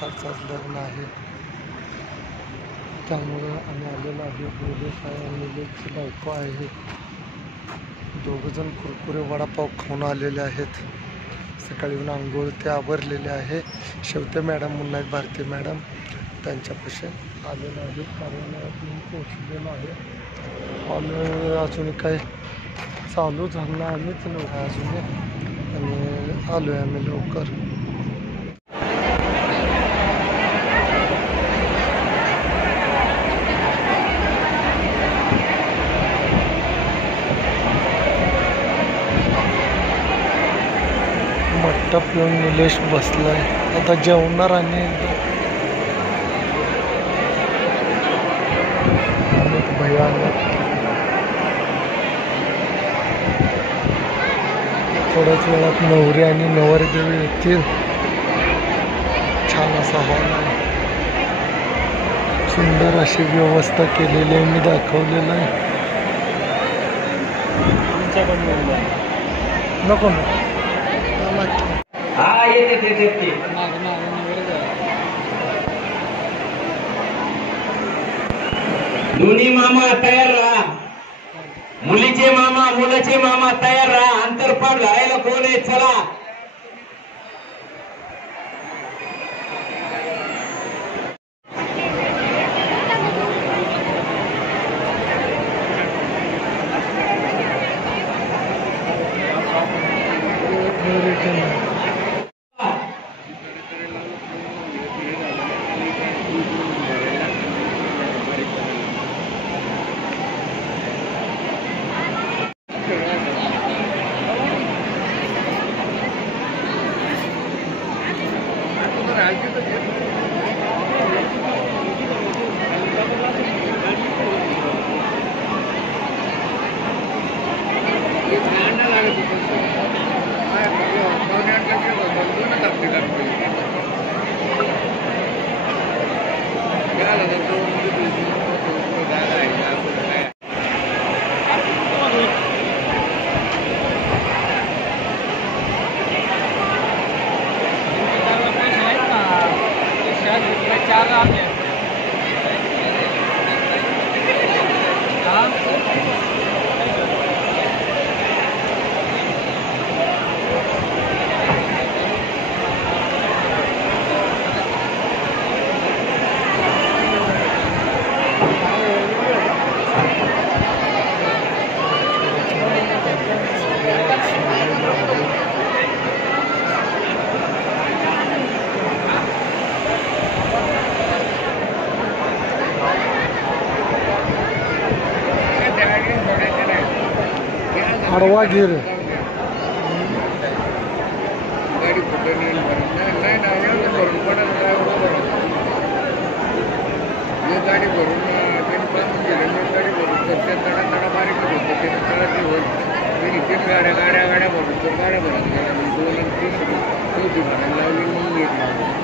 दिवसाचाच लग्न आहे, त्यामुळं आम्ही आलेलो आहे. निलेश आहे आणि निलेशची बायको आहे. दोघंजण कुरकुरे वडापाव खाऊन आलेले आहेत. सकाळी येऊन आंघोळ ते आवरलेले आहे. शेवते मॅडम म्हणून आहेत, भारती मॅडम, त्यांच्यापाशी आलेलो आहे. कार्यालयातून पोहोचलेलो आहे. हॉल अजून काय चालू झालं आम्हीच नव्हतं अजून, आणि आलो आहे आम्ही लवकर. मट्टा पिऊन निलेश बसलाय, आता जेवणार. आणि भैया थोड्याच वेळात नवरी आणि नवरदेव येतील. छान असा हॉल आहे, सुंदर अशी व्यवस्था केलेली आहे, मी दाखवलेलं आहे. नको ना दोन्ही मामा तयार राहा, मुलीचे मामा मुलाचे मामा तयार राहा. अंतरपाठ घालायला कोण आहे? चला. आडवा गिर गाडी फुटली नाही ना, भरून पडत गाडी भरून त्यांनी बांधून गेले. गाडी भरून त्या तडा तडा बारीक होतं, त्याने तळाची होईल. त्यांनी 3 गाड्या भरून तर गाड्या भरत गेल्या. 2 आणि 3 चौथी भरायला लावली, मग घेतली.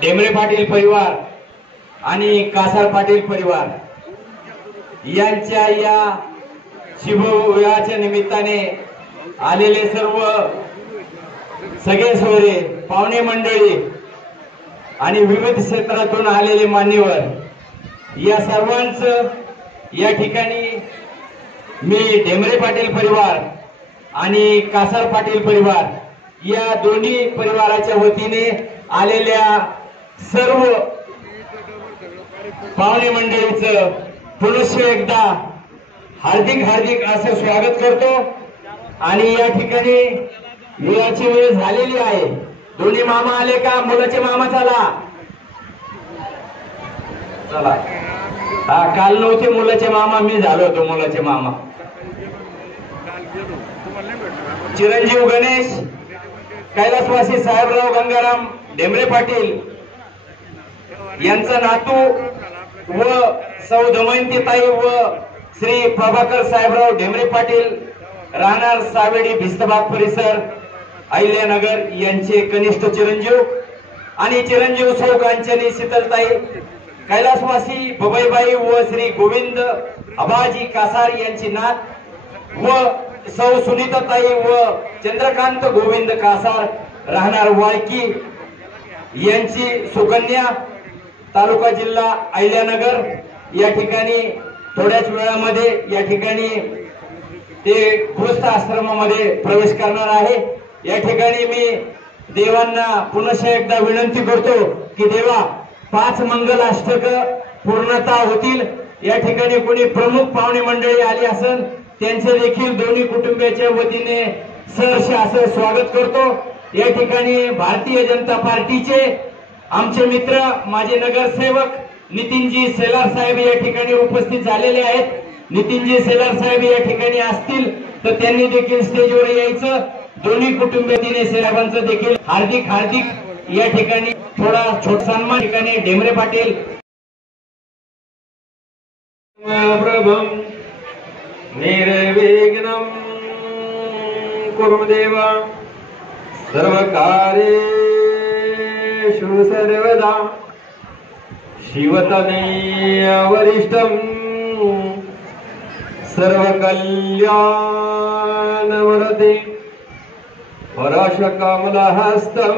डेमरे पाटील परिवार आणि कासार पाटील परिवार यांच्या या शुभविवाहाच्या निमित्ताने आलेले सर्व सगळे सोयरे पाहुणे मंडळी आणि विविध क्षेत्रातून आलेले मान्यवर या सर्वांचं या ठिकाणी मी डेमरे पाटील परिवार आणि कासार पाटील परिवार या दोन्ही परिवाराच्या वतीने आलेल्या सर्व पाहुणे मंडळीचं पुनश्च एकदा हार्दिक हार्दिक असं स्वागत करतो। आणि या ठिकाणी वेळाची वेळ झालेली आहे। दोन्ही मामा आले का? मुलाचे मामा चला चला। हा, काल नव्हते मुलाचे मामा, मी झालो होतो मुलाचे मामा। चिरंजीव गणेश कैलासवासी साहेबराव गंगाराम डेमरे पाटील यांचा नातू व सौ दमयंतीताई व श्री प्रभाकर साहेबराव डेमरे पाटील राहणार सावेडी भिस्तबाग परिसर अहिल्यानगर यांचे कनिष्ठ चिरंजीव आणि चिरंजीव सौ कांचनी शीतलताई कैलासवासी बबईबाई व श्री गोविंद अबाजी कासार यांची नात व सौ सुनीताताई व चंद्रकांत गोविंद कासार राहणार वाळकी यांची सुकन्या तालुका जिल्हा अहिल्यानगर या ठिकाणी थोड्याच वेळामध्ये या ठिकाणी ते गृहस्थ आश्रमामध्ये प्रवेश करणार आहे। या ठिकाणी मी देवांना पुन्हा एकदा विनंती करतो की देवा 5 मंगलाष्टक पूर्णता होतील। या ठिकाणी कोणी प्रमुख पाहुणे मंडळी आली असेल त्यांचे देखील दोन्ही कुटुंबियाच्या वतीने सहर्ष असं स्वागत करतो। या ठिकाणी भारतीय जनता पार्टीचे आमचे मित्र माझे नगरसेवक नितीनजी सेलार साहेब या ठिकाणी उपस्थित झालेले आहेत। नितीनजी सेलार साहेब या ठिकाणी असतील तर त्यांनी देखील स्टेजवर यायचं। दोन्ही कुटुंबातील साहेबांचं देखील हार्दिक हार्दिक या ठिकाणी थोडा छोटा सन्मान ठिकाणी डेमरे पाटील प्रभम निर्विघ्नं कुरु देवा सर्वकार्येषु सर्वदा शिवतमेव वरिष्ठं सर्वकल्याणवरदे पराशकमलहस्तं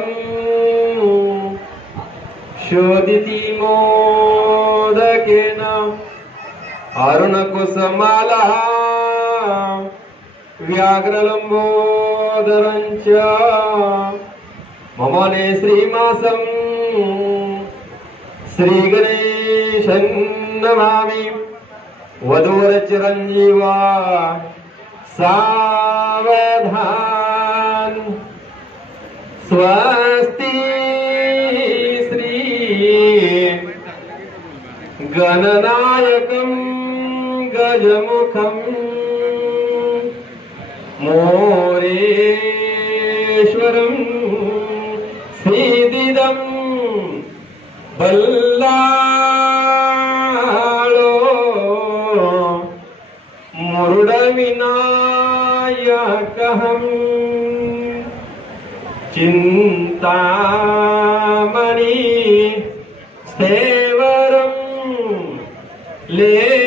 शोधिति मोदकेन अरुणकुसुमालः व्याघ्रलम्बोदरञ्च ममने श्रीमासं श्रीगणेशं नमामि वधूवरचिरञ्जीवा सावधान स्वस्ति श्री गणनायकं गजमुखं मोरेश्वरं सिद्धिदं बल्लाळो मुरुडविनायकहं चिन्तामणि स्थेवरं लेण्यान्द्री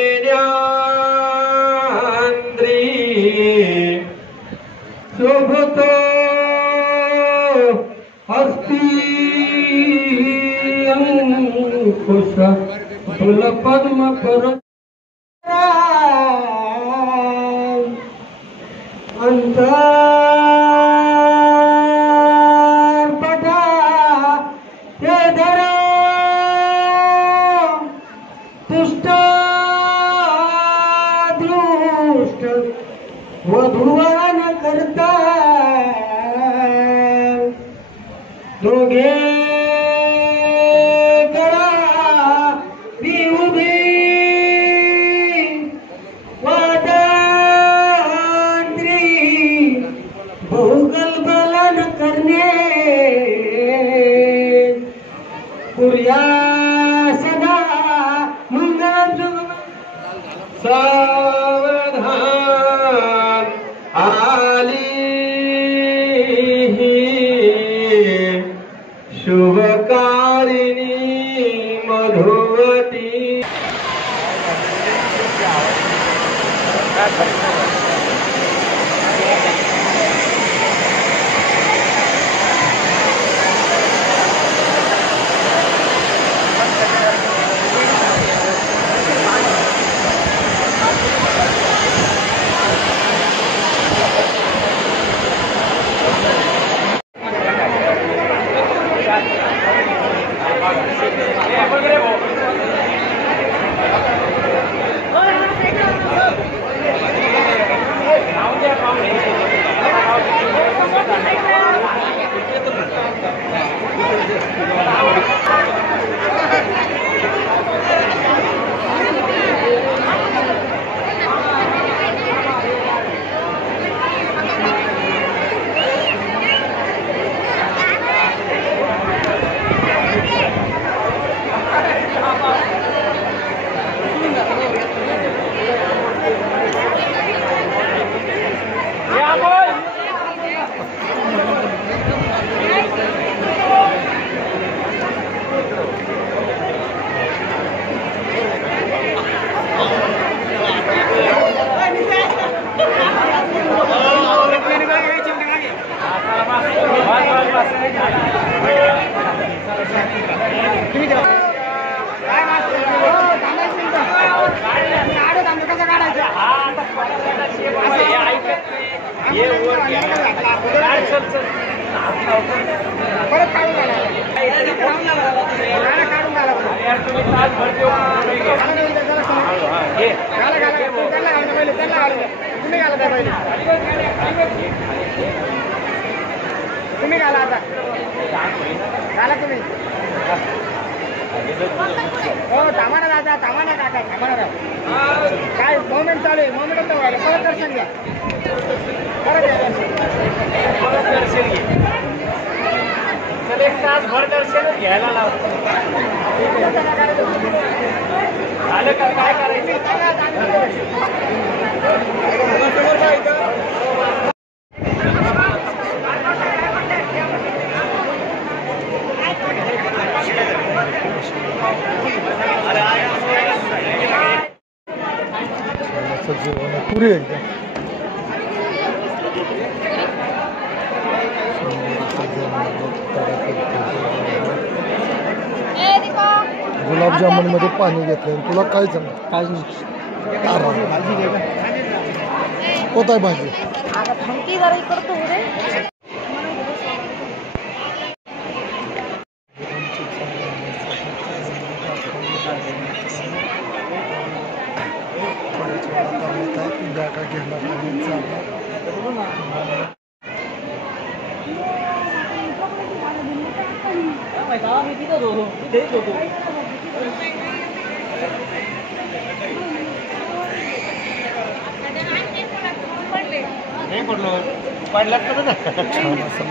शोभतो अस्ति अंकुश फुलपद्म पर अंतर्पटा ते धरा तुष्ट दृष्ट वधुवान करता दोघे करा उभी वादांत्री बहुगलबलन करणे पुर्या सदा मंगल सावधान आली शुभकारी तुम्ही घाला आता घाला तुम्ही हो थांबा ना दादा थांबा ना काका थांबा ना काय मोमेंट चालू आहे मोमेंट तर व्हायला परत दर्शन घ्या परत दर्शन घे चल एक तास भर दर्शन घ्यायला लाव झालं का काय करायचं पुरी एकदा गुलाबजामुन मध्ये पाणी घेतलं तुला काय जमत काय कोत आहे भाजी बॅगा घेणार पडला छान असं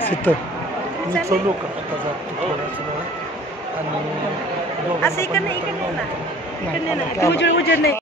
सीत चलू का आता जातो असं इकडनं इकडनं ना इकडनं ना उजेड नाही